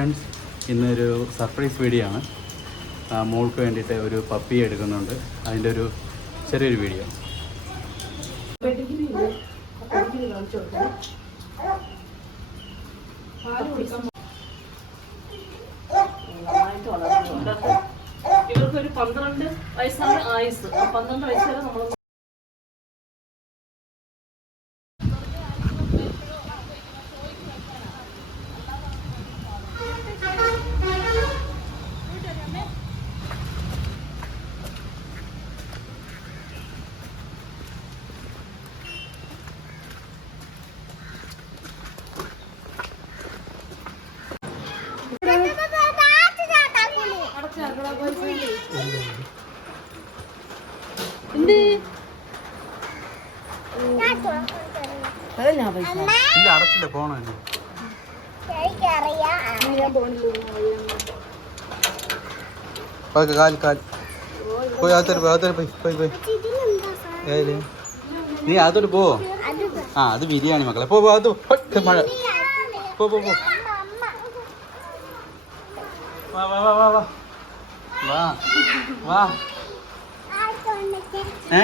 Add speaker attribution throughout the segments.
Speaker 1: Friends ഇന്നൊരു surprise video ആണ്. മോൾക്ക് വേണ്ടിയിട്ട് ഒരു പപ്പി എടുക്കുന്നുണ്ട്. അതിന്റെ ഒരു ചെറിയൊരു വീഡിയോ
Speaker 2: ഇവർക്കൊരു പന്ത്രണ്ട് വയസ്സാണ് ആയുസ്. ആ പന്ത്രണ്ട് വയസ്സ് നമ്മൾ
Speaker 1: ഇല്ല അടച്ചില്ല പോണോ കാൽ കാൽ പോയി അകത്തോട്ട് പോയി അകത്തോട്ട് പോയി പോയി പോയി ഏത് നീ അകത്തോട്ട് പോ ആ അത് ബിരിയാണി മക്കളെ പോ പോ അത്. മഴ പോ പോ പോ വാ വാ വാ. വാ. വാ വാ ഏ?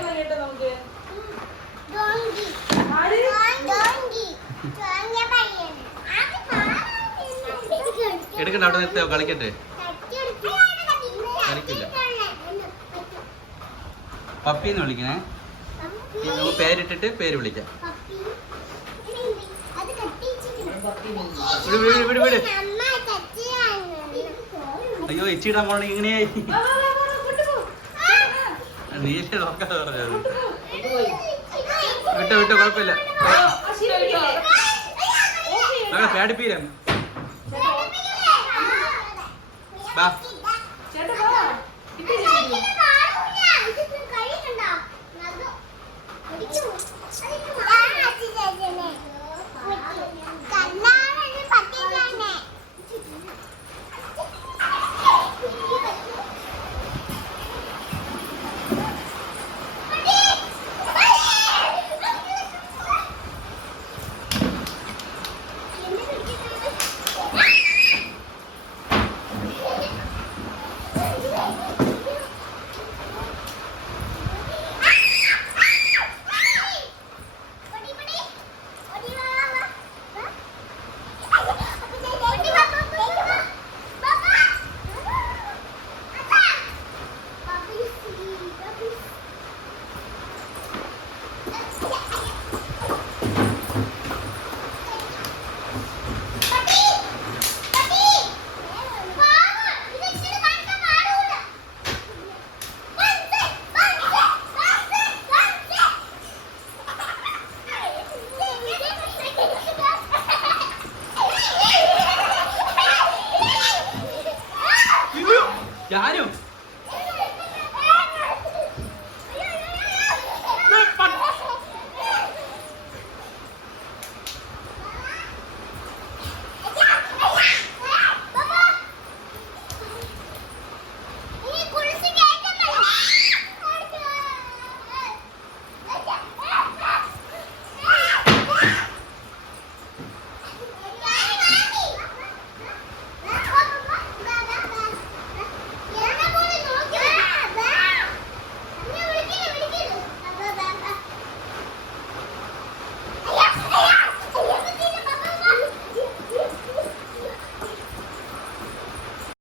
Speaker 2: പറയട്ടെ നമുക്ക്
Speaker 3: ഡോങ്കി
Speaker 2: ആര്?
Speaker 3: ഡോങ്കി ഡോങ്കി പയ്യൻ അത് പാടില്ല
Speaker 1: എടുക്കണ്ട അവിടെ നിർത്തോ കളിക്കട്ടെ കളിക്കില്ല. പപ്പി എന്ന് വിളിക്കണേ നമുക്ക് പേരിട്ടിട്ട് പേര് വിളിക്കാം വിട് വിട് വിട് വിട് അയ്യോ ഇച്ചിടാൻ പോണ ഇങ്ങനെ
Speaker 2: വാ, വാ, വാ, വാ, കൊണ്ടുപോ.
Speaker 1: നീല നോക്കാതെ പറഞ്ഞത്. വിട്ടോ വിട്ടോ കുഴപ്പമില്ല. മകളെ പേടിപ്പീരം വാ Diário?